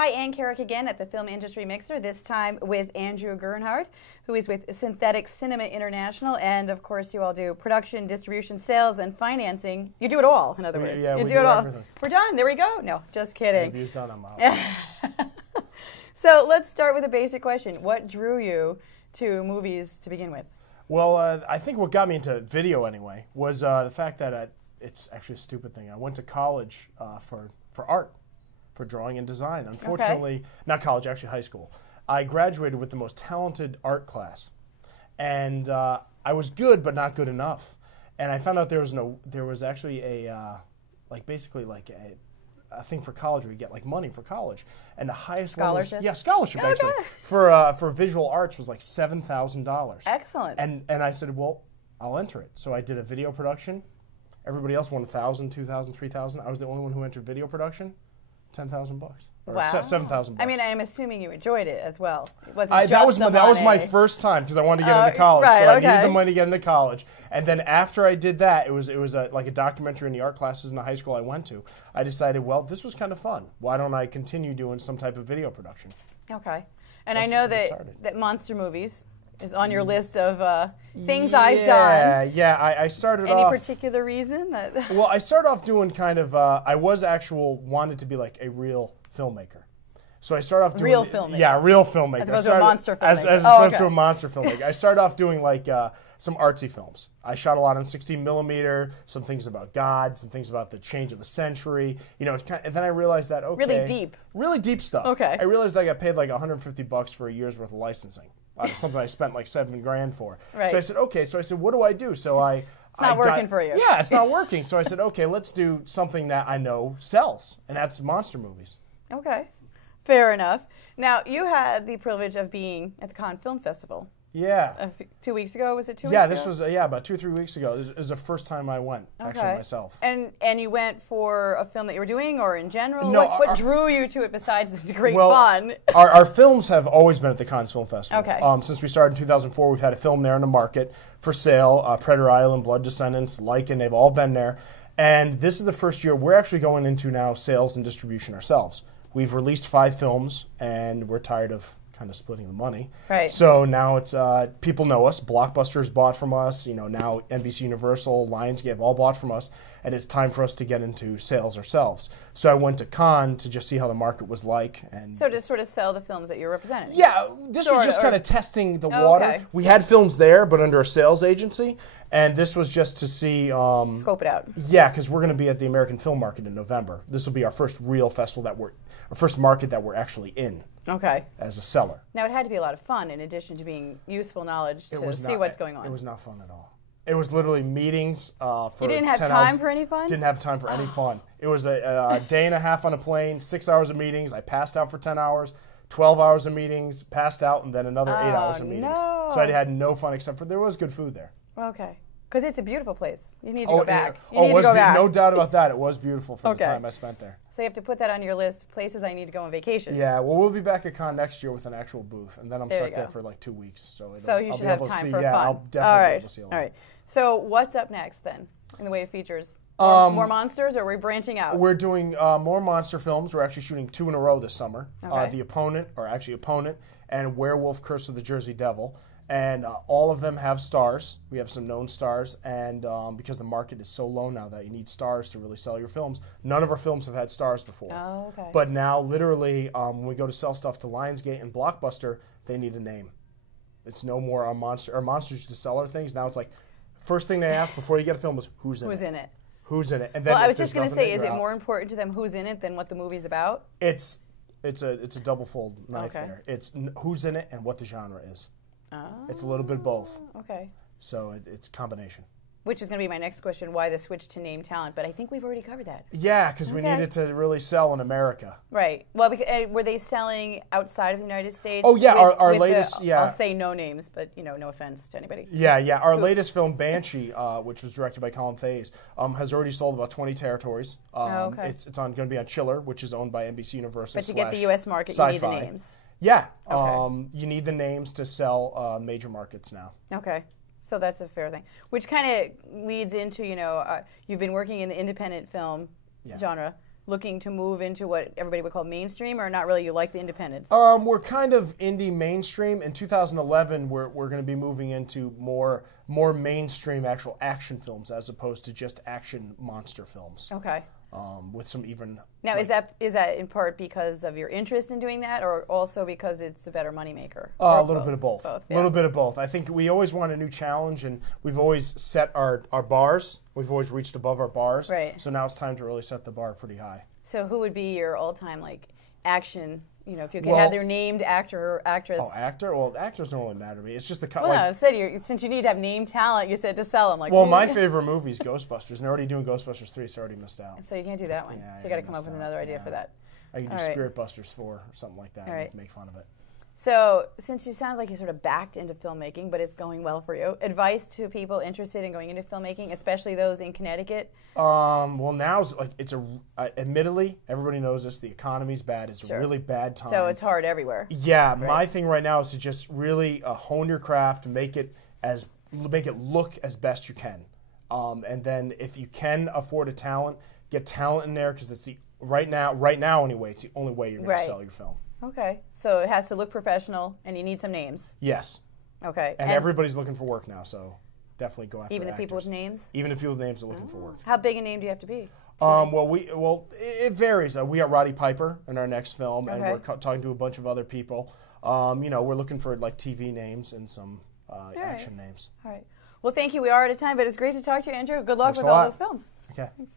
Hi, Ann Carrick again at the Film Industry Mixer, this time with Andrew Gernhard, who is with Synthetic Cinema International, and of course you all do production, distribution, sales, and financing. You do it all, in other words. Yeah, you we do it all. everything. We're done. There we go. No, just kidding. Review's done, I'm out. So let's start with a basic question. What drew you to movies to begin with? Well, I think what got me into video anyway was the fact that it's actually a stupid thing. I went to college for art, for drawing and design. Unfortunately, not college, actually high school. I graduated with the most talented art class, and I was good, but not good enough. And I found out there was actually a thing for college where you get like money for college, and the highest scholarship. One was scholarship actually for visual arts was like $7,000. Excellent. And I said, well, I'll enter it. So I did a video production. Everybody else won $1,000, $2,000, $3,000. I was the only one who entered video production. $10,000 or wow. $7,000. I mean, I'm assuming you enjoyed it as well. It wasn't that was my first time because I wanted to get into college, right, so I needed the money to get into college. And then after I did that, it was like a documentary in the art classes in the high school I went to. I decided, well, this was kind of fun. Why don't I continue doing some type of video production? Okay, and So I know that monster movies is on your list of things I've done. Yeah, I started Any off... Any particular reason? Well, I started off doing kind of... I wanted to be like a real filmmaker. So I started off doing... Real filmmaker? Yeah, real filmmaker. As opposed to a monster filmmaker. As opposed to a monster filmmaker. I started off doing like some artsy films. I shot a lot on 16 millimeter, some things about God, some things about the change of the century. You know, and then I realized that, okay... Really deep. Really deep stuff. Okay. I realized I got paid like $150 for a year's worth of licensing. Something I spent like $7,000 for. Right. So I said, okay. So I said, what do I do? So It's not working for you. Yeah, it's not working. So I said, okay, let's do something that I know sells, and that's monster movies. Okay, fair enough. Now, you had the privilege of being at the Cannes Film Festival. Yeah. 2 weeks ago, was it 2 weeks Yeah, ago? this was about 2 or 3 weeks ago. This is the first time I went, actually, myself. And you went for a film that you were doing, or in general? No, what drew you to it besides the great well, fun? Our films have always been at the Cannes Film Festival. Okay. Since we started in 2004, we've had a film there in the market for sale. Predator Island, Blood Descendants, Lycan, they've all been there. And this is the first year we're actually going into now sales and distribution ourselves. We've released 5 films, and we're tired of kind of splitting the money. Right. So now it's people know us. Blockbuster's bought from us. You know, now NBC Universal, Lionsgate have all bought from us, and it's time for us to get into sales ourselves. So I went to Cannes to just see how the market was like, and So to sort of sell the films that you're representing. yeah, this was just kind of testing the water. Okay. We had films there, but under a sales agency, and this was just to see Scope it out. Yeah, because we're going to be at the American Film Market in November. This will be our first real festival our first market that we're actually in. Okay. As a seller. Now, it had to be a lot of fun in addition to being usal knowledge to see what's going on. It was not fun at all. It was literally meetings for 10 hours. You didn't have time for any fun? Didn't have time for any fun. It was a day and a half on a plane, 6 hours of meetings. I passed out for 10 hours, 12 hours of meetings, passed out, and then another 8 hours of meetings. No. So I had no fun except for there was good food there. Okay. Because it's a beautiful place. You need to go back. No doubt about that. It was beautiful for the time I spent there. So you have to put that on your list, places I need to go on vacation. Yeah, well, we'll be back at Cannes next year with an actual booth, and then I'm stuck there for like 2 weeks. So you should have time for fun. Yeah, I'll definitely be able to see a lot. All right. So what's up next then in the way of features? More monsters, or are we branching out? We're doing more monster films. We're actually shooting 2 in a row this summer. Okay. The Opponent, and Werewolf, Curse of the Jersey Devil. And all of them have stars. We have some known stars, and because the market is so low now that you need stars to really sell your films, none of our films have had stars before. Oh, okay. But now, literally, when we go to sell stuff to Lionsgate and Blockbuster, they need a name. It's no more our monsters used to sell our things. Now it's like, first thing they ask before you get a film is, who's in it? Who's in it? Who's in it? And then I was just going to say, is it more important to them who's in it than what the movie's about? It's a double-fold knife there. It's who's in it and what the genre is. It's a little bit both. Okay. So it's a combination. Which was going to be my next question, why the switch to name talent, but I think we've already covered that. Yeah, because we needed to really sell in America. Right. Well, were they selling outside of the United States? Oh, yeah, our latest, I'll say no names, but, no offense to anybody. Yeah, our latest film, Banshee, which was directed by Colin Faze, has already sold about 20 territories. Okay. It's going to be on Chiller, which is owned by NBC Universal. But to get the U.S. market, Sci-fi. you need the names. Yeah. Okay. You need the names to sell major markets now. Okay. So that's a fair thing. Which kind of leads into, you've been working in the independent film genre looking to move into what everybody would call mainstream, or not really? You like the independents? We're kind of indie mainstream. In 2011, we're going to be moving into more mainstream actual action films as opposed to just action monster films. Okay. With some even now, is that in part because of your interest in doing that, or also because it's a better moneymaker? A little bit of both. A little bit of both. I think we always want a new challenge, and we've always set our bars. We've always reached above our bars. Right. So now it's time to really set the bar pretty high. So who would be your all-time action? If you could have their named actor or actress. Oh, actor? Well, actors don't really matter to me. It's just the Well, no, since you need to have name talent, you said to sell them. Well, my favorite movie is Ghostbusters, and they're already doing Ghostbusters 3, so I already missed out. So you can't do that one. Yeah, so you got to come up with another idea for that. I can do Spirit Busters 4 or something like that and make fun of it. So, since you sound like you sort of backed into filmmaking, but it's going well for you, advice to people interested in going into filmmaking, especially those in Connecticut? Well, now admittedly, everybody knows this. The economy's bad. It's a really bad time. So it's hard everywhere. Yeah, my thing right now is to just really hone your craft, make it look as best you can, and then if you can afford a talent, get talent in there because it's right now anyway. It's the only way you're going to sell your film. Okay, so it has to look professional, and you need some names. Yes. Okay. And everybody's looking for work now, so definitely go after even the actors. people with names? Even the people with names are looking for work. How big a name do you have to be? It varies. We got Roddy Piper in our next film, and we're talking to a bunch of other people. We're looking for TV names and some action names. All right. Well, thank you. We are out of time, but it's great to talk to you, Andrew. Good luck Thanks with all those films. Okay. Thanks.